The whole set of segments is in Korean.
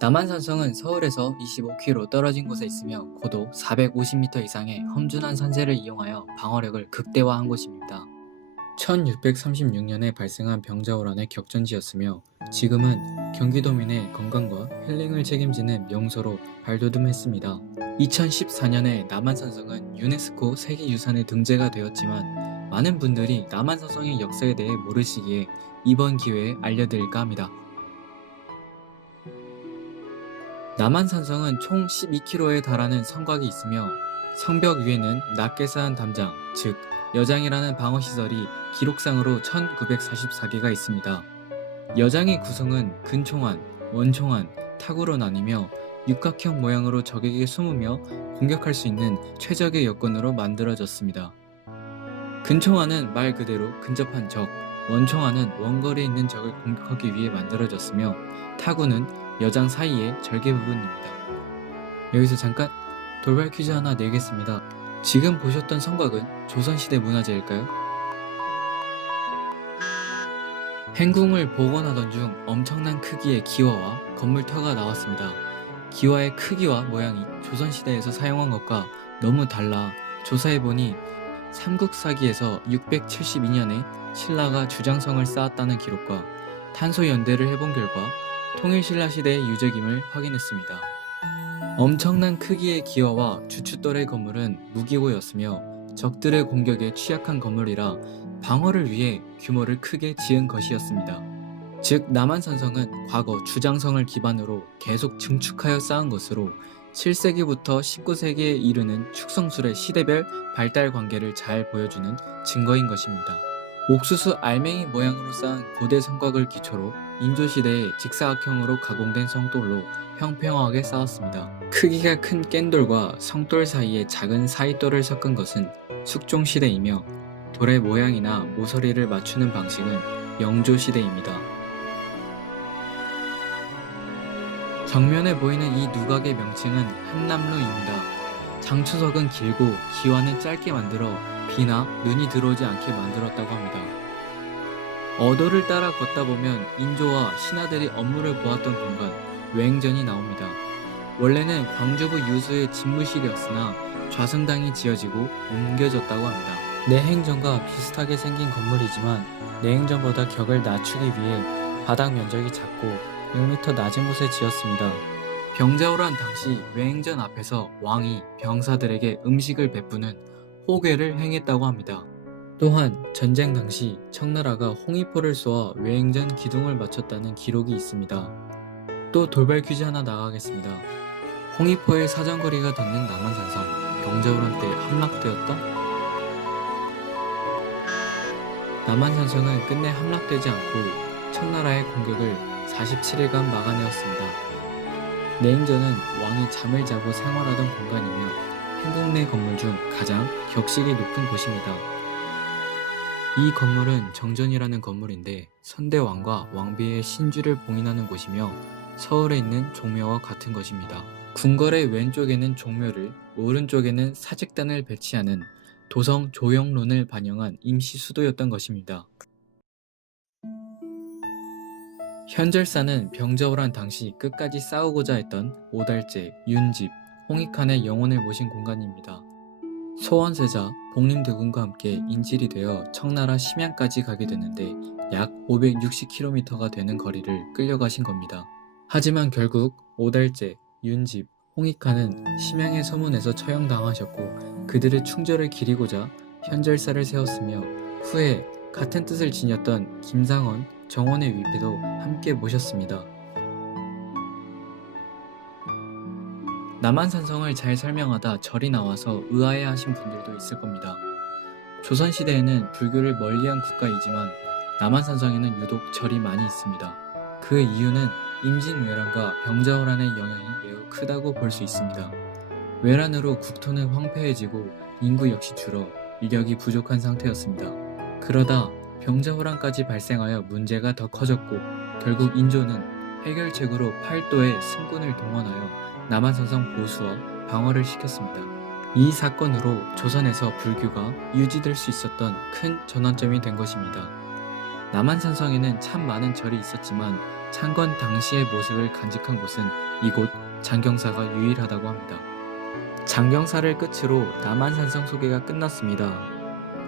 남한산성은 서울에서 25km 떨어진 곳에 있으며 고도 450m 이상의 험준한 산세를 이용하여 방어력을 극대화한 곳입니다. 1636년에 발생한 병자호란의 격전지였으며 지금은 경기도민의 건강과 힐링을 책임지는 명소로 발돋움했습니다. 2014년에 남한산성은 유네스코 세계유산에 등재가 되었지만 많은 분들이 남한산성의 역사에 대해 모르시기에 이번 기회에 알려드릴까 합니다. 남한산성은 총 12km에 달하는 성곽이 있으며 성벽 위에는 낮게 쌓은 담장, 즉 여장이라는 방어시설이 기록상으로 1944개가 있습니다. 여장의 구성은 근총안, 원총안, 타구로 나뉘며 육각형 모양으로 적에게 숨으며 공격할 수 있는 최적의 여건으로 만들어졌습니다. 근총안은 말 그대로 근접한 적, 원총안은 원거리에 있는 적을 공격하기 위해 만들어졌으며 타구는 여장 사이의 절개 부분입니다. 여기서 잠깐 돌발 퀴즈 하나 내겠습니다. 지금 보셨던 성곽은 조선시대 문화재일까요? 행궁을 복원하던 중 엄청난 크기의 기와와 건물터가 나왔습니다. 기와의 크기와 모양이 조선시대에서 사용한 것과 너무 달라 조사해보니 삼국사기에서 672년에 신라가 주장성을 쌓았다는 기록과 탄소 연대를 해본 결과 통일신라 시대의 유적임을 확인했습니다. 엄청난 크기의 기와와 주춧돌의 건물은 무기고였으며 적들의 공격에 취약한 건물이라 방어를 위해 규모를 크게 지은 것이었습니다. 즉 남한산성은 과거 주장성을 기반으로 계속 증축하여 쌓은 것으로 7세기부터 19세기에 이르는 축성술의 시대별 발달 관계를 잘 보여주는 증거인 것입니다. 옥수수 알맹이 모양으로 쌓은 고대 성곽을 기초로 인조시대에 직사각형으로 가공된 성돌로 평평하게 쌓았습니다. 크기가 큰 깬돌과 성돌 사이에 작은 사이돌을 섞은 것은 숙종시대이며 돌의 모양이나 모서리를 맞추는 방식은 영조시대입니다. 정면에 보이는 이 누각의 명칭은 한남로입니다. 장추석은 길고 기와는 짧게 만들어 비나 눈이 들어오지 않게 만들었다고 합니다. 어도를 따라 걷다 보면 인조와 신하들이 업무를 보았던 공간, 외행전이 나옵니다. 원래는 광주부 유수의 집무실이었으나 좌성당이 지어지고 옮겨졌다고 합니다. 내행전과 비슷하게 생긴 건물이지만 내행전보다 격을 낮추기 위해 바닥 면적이 작고 6m 낮은 곳에 지었습니다. 병자호란 당시 외행전 앞에서 왕이 병사들에게 음식을 베푸는 호괴를 행했다고 합니다. 또한 전쟁 당시 청나라가 홍위포를 쏘아 외행전 기둥을 맞췄다는 기록이 있습니다. 또 돌발 퀴즈 하나 나가겠습니다. 홍위포의 사정거리가 닿는 남한산성 병자호란 때 함락되었다? 남한산성은 끝내 함락되지 않고 청나라의 공격을 47일간 막아내었습니다. 내행전은 왕이 잠을 자고 생활하던 공간이며 행궁 내 건물 중 가장 격식이 높은 곳입니다. 이 건물은 정전이라는 건물인데 선대왕과 왕비의 신주를 봉인하는 곳이며 서울에 있는 종묘와 같은 것입니다. 궁궐의 왼쪽에는 종묘를, 오른쪽에는 사직단을 배치하는 도성 조영론을 반영한 임시 수도였던 것입니다. 현절사는 병자호란 당시 끝까지 싸우고자 했던 오달제, 윤집, 홍익한의 영혼을 모신 공간입니다. 소원세자, 복림대군과 함께 인질이 되어 청나라 심양까지 가게 되는데 약 560km가 되는 거리를 끌려가신 겁니다. 하지만 결국 오달제, 윤집, 홍익한은 심양의 서문에서 처형당하셨고 그들의 충절을 기리고자 현절사를 세웠으며 후에 같은 뜻을 지녔던 김상원, 정원의 위패도 함께 모셨습니다. 남한산성을 잘 설명하다 절이 나와서 의아해하신 분들도 있을 겁니다. 조선시대에는 불교를 멀리한 국가이지만 남한산성에는 유독 절이 많이 있습니다. 그 이유는 임진왜란과 병자호란의 영향이 매우 크다고 볼 수 있습니다. 외란으로 국토는 황폐해지고 인구 역시 줄어 인력이 부족한 상태였습니다. 그러다 병자호란까지 발생하여 문제가 더 커졌고 결국 인조는 해결책으로 팔도에 승군을 동원하여 남한산성 보수와 방어를 시켰습니다. 이 사건으로 조선에서 불교가 유지될 수 있었던 큰 전환점이 된 것입니다. 남한산성에는 참 많은 절이 있었지만 창건 당시의 모습을 간직한 곳은 이곳 장경사가 유일하다고 합니다. 장경사를 끝으로 남한산성 소개가 끝났습니다.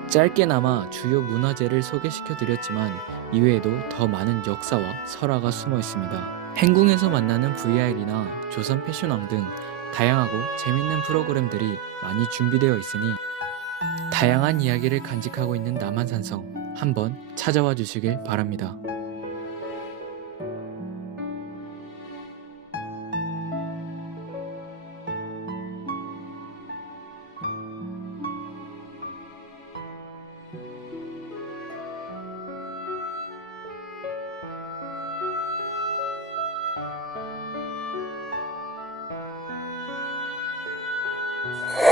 짧게나마 주요 문화재를 소개시켜 드렸지만 이외에도 더 많은 역사와 설화가 숨어 있습니다. 행궁에서 만나는 VR이나 조선 패션왕 등 다양하고 재밌는 프로그램들이 많이 준비되어 있으니 다양한 이야기를 간직하고 있는 남한산성 한번 찾아와 주시길 바랍니다. Yeah.